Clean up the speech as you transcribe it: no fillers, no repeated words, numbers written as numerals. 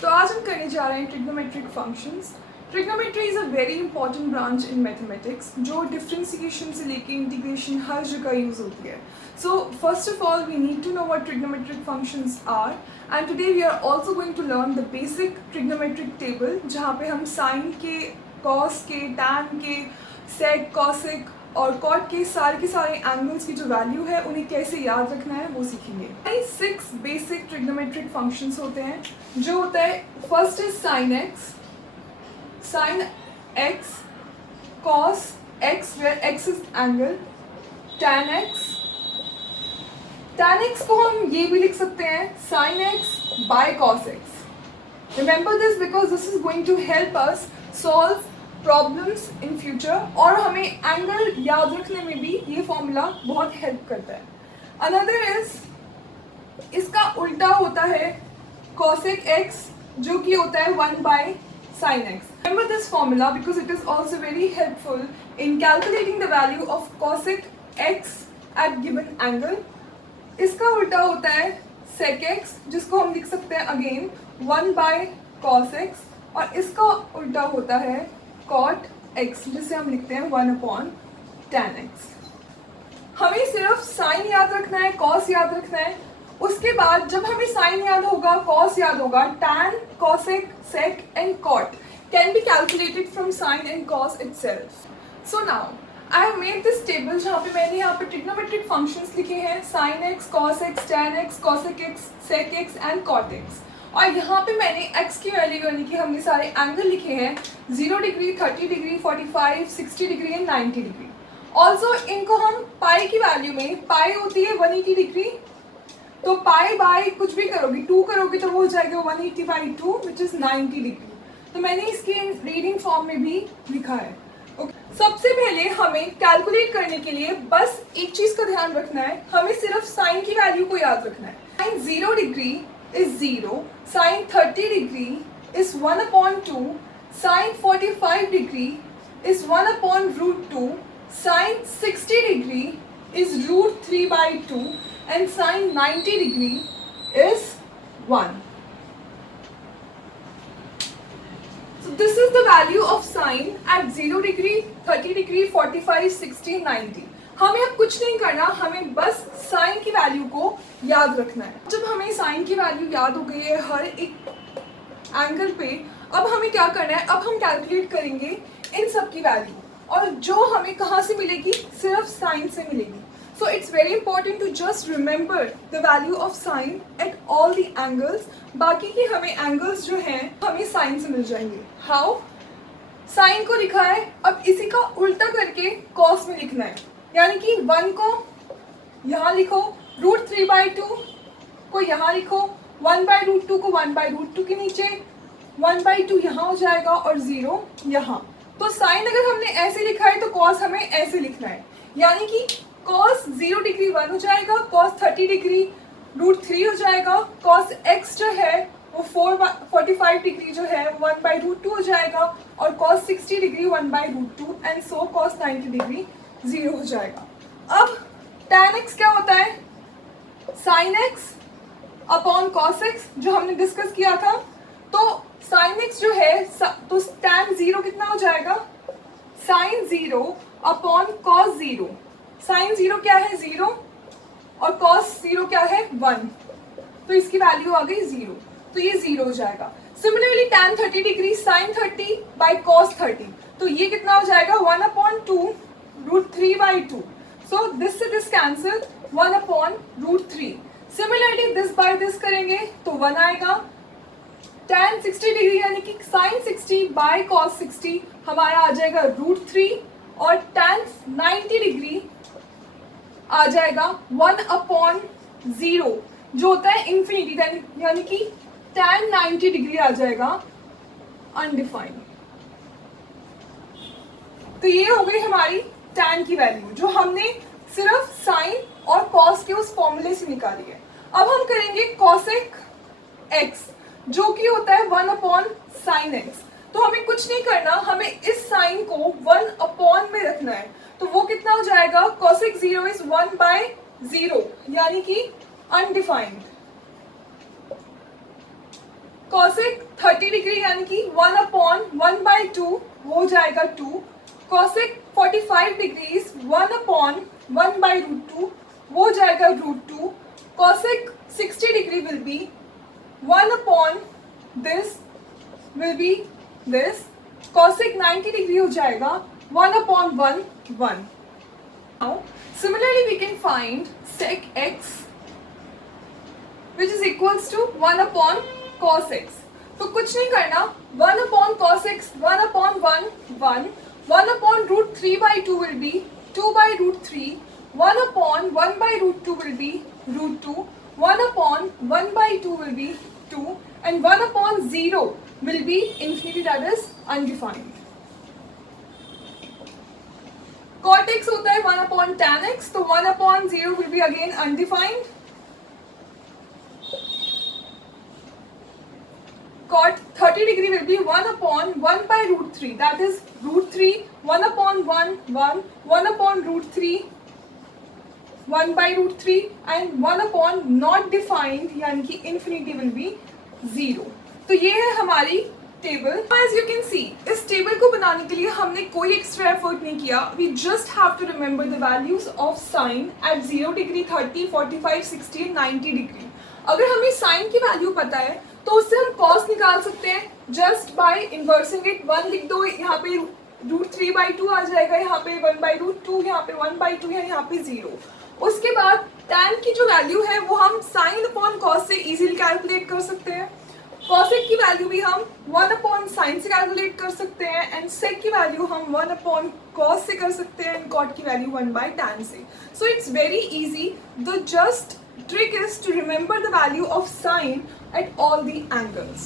तो आज हम करने जा रहे हैं trigonometric functions. Trigonometry is a very important branch in mathematics जो डिफ्रेंसिएशन से लेके इंटीग्रेशन हर जगह यूज़ होती है। So first of all we need to know what trigonometric functions are and today we are also going to learn the basic trigonometric table जहाँ पे हम साइन के, कॉस के, टैन के, सेक, कॉसेक और कॉट के सारे एंगल्स की जो वैल्यू है उन्हें कैसे याद रखना है वो सीखेंगे। 6 बेसिक ट्रिग्नोमेट्रिक फंक्शंस होते हैं जो होता है first is sine x, cos x where x is angle, tan x को हम ये भी लिख सकते हैं sine x by cos x. Remember this because this is going to help us solve problems in future और हमें एंगल याद रखने में भी ये फॉर्मूला बहुत हेल्प करता है। अनदर इज इसका उल्टा होता है कॉसेक एक्स जो कि होता है 1 by sine x. Remember this formula because it is also very helpful in calculating the value of cosec x at given angle. इसका उल्टा होता है सेक एक्स जिसको हम लिख सकते हैं अगेन 1 बाय कॉस एक्स और इसका उल्टा होता है कॉट एक्स जिसे हम लिखते हैं 1/tan x। हमें सिर्फ साइन याद रखना है, कॉस याद रखना है। उसके बाद जब हमें साइन याद होगा, कॉस याद होगा, tan, cosec, sec and cot can be calculated from sine and cos itself. So now I have made this table जहाँ पे मैंने यहाँ पे ट्रिग्नोमेट्रिक फंक्शंस लिखे हैं sine x, cos x, tan x, cosec x, sec x and cot x. और यहाँ पे मैंने x की वैल्यू यानी कि हमने सारे एंगल लिखे हैं 0 degree, 30 degree, 45, 60 degree and 90 degree. Also इनको हम पाई की वैल्यू में, पाई होती है 180 डिग्री, तो पाई बाय कुछ भी करोगे 2 करोगे तो वो हो जाएगा 180/2 विच इज 90 डिग्री। तो मैंने इसकी रीडिंग फॉर्म में भी लिखा है। सबसे पहले हमें कैलकुलेट करने के लिए बस एक चीज का ध्यान रखना है, हमें सिर्फ साइन की वैल्यू को याद रखना है। Sine 0 degree is 0, sin 30 degree is 1/2, sin 45 degree is 1/√2, sin 60 degree is √3/2 and sin 90 degree is 1. So this is the value of sine at 0 degree, 30 degree, 45, 60, 90. हमें अब कुछ नहीं करना, हमें बस साइन की वैल्यू को याद रखना है। जब हमें साइन की वैल्यू याद हो गई है हर एक एंगल पे, अब हमें क्या करना है, अब हम कैलकुलेट करेंगे इन सब की वैल्यू और जो हमें कहाँ से मिलेगी, सिर्फ साइन से मिलेगी। So it's very important to just remember the value of sine at all the angles. बाकी के हमें एंगल्स जो हैं हमें साइन से मिल जाएंगे। हाउ? साइन को लिखा है, अब इसी का उल्टा करके कॉस में लिखना है, यानी कि 1 को यहाँ लिखो, √3/2 को यहाँ लिखो, 1/√2 को 1/√2 के नीचे, 1/2 यहाँ हो जाएगा और 0 यहाँ। तो साइन अगर हमने ऐसे लिखा है तो कॉस हमें ऐसे लिखना है, यानी कि कॉस 0 डिग्री 1 हो जाएगा, कॉस 30 डिग्री √3 हो जाएगा, कॉस एक्स जो है वो 45 डिग्री जो है 1/√2 हो जाएगा और cos 60 degree 1/√2 and so cos 90 degree 0 हो जाएगा। अब tan x क्या होता है, sin x upon cos x जो हमने डिस्कस किया था। तो sin x जो है तो tan 0 कितना हो जाएगा, sin 0 अपॉन cos 0। sin 0 क्या है 0 और cos 0 क्या है 1, तो इसकी वैल्यू आ गई 0, तो ये 0 हो जाएगा। Similarly tan 30 degree sin 30 by cos 30, तो ये कितना हो जाएगा 1/2 √3/2. So this से this cancel 1/√3. Similarly this by this करेंगे तो 1 आएगा। tan 60 डिग्री यानी कि sin 60 बाय cos 60 हमारा आ जाएगा √3 और tan 90 डिग्री आ जाएगा 1/0 जो होता है इंफिनिटी, यानी कि tan 90 डिग्री आ जाएगा अनडिफाइंड। तो ये हो गई हमारी tan की वैल्यू जो हमने सिर्फ साइन और कॉस के उस फॉर्मूले से निकाली है। अब हम करेंगे कॉसेक एक्स जो कि होता है 1/sin x। तो हमें कुछ नहीं करना, हमें इस साइन को 1 में रखना है, तो वो कितना हो जाएगा, cosec 0 इज 1/0 यानी कि अनडिफाइंड। cosec 30 डिग्री यानी कि 1/1/2 हो जाएगा 2. cosec 45 डिग्रीज 1/1/√2 हो जाएगा √2. cosec 60 degree will be 1 this will be this. cosec 90 degree हो जाएगा 1/1/1. Now similarly we can find sec x which is equals to 1/cos x. तो कुछ नहीं करना, 1/cos x 1/1 1/√3/2 will be 2/√3. 1/1/√2 will be √2. 1/1/2 will be 2 and 1/0 will be infinity, that is undefined. cot x होता है 1/tan x, तो 1/0 will be again undefined. cot 30 degree will be 1/1/√3, that is √3. 1/1 1 1/√3 1/√3 and 1/ not defined यानी कि infinity will be 0. तो ये है हमारी table. As you can see, इस टेबल को बनाने के लिए हमने कोई एक्स्ट्रा एफर्ट नहीं किया. We just have to remember the values of sine at 0 degree, 30, 45, 60, 90 degree. अगर हमें साइन की वैल्यू पता है तो उससे हम कॉस निकाल सकते हैं जस्ट बाय इन्वर्सिंग इट. 1 लिख दो, यहाँ पे √3/2 आ जाएगा, यहाँ पे 1/√2, यहाँ पे 1/2 है, यहाँ पे 0. उसके बाद tan की जो वैल्यू है वो हम sin अपॉन cos से इजीली कैलकुलेट कर सकते हैं. cosec की वैल्यू भी हम 1/sin से कैलकुलेट कर सकते हैं एंड sec की वैल्यू हम 1/cos से कर सकते हैं एंड cot की वैल्यू 1/tan से. सो it's very easy. The just trick is to remember the value of sine at all the angles.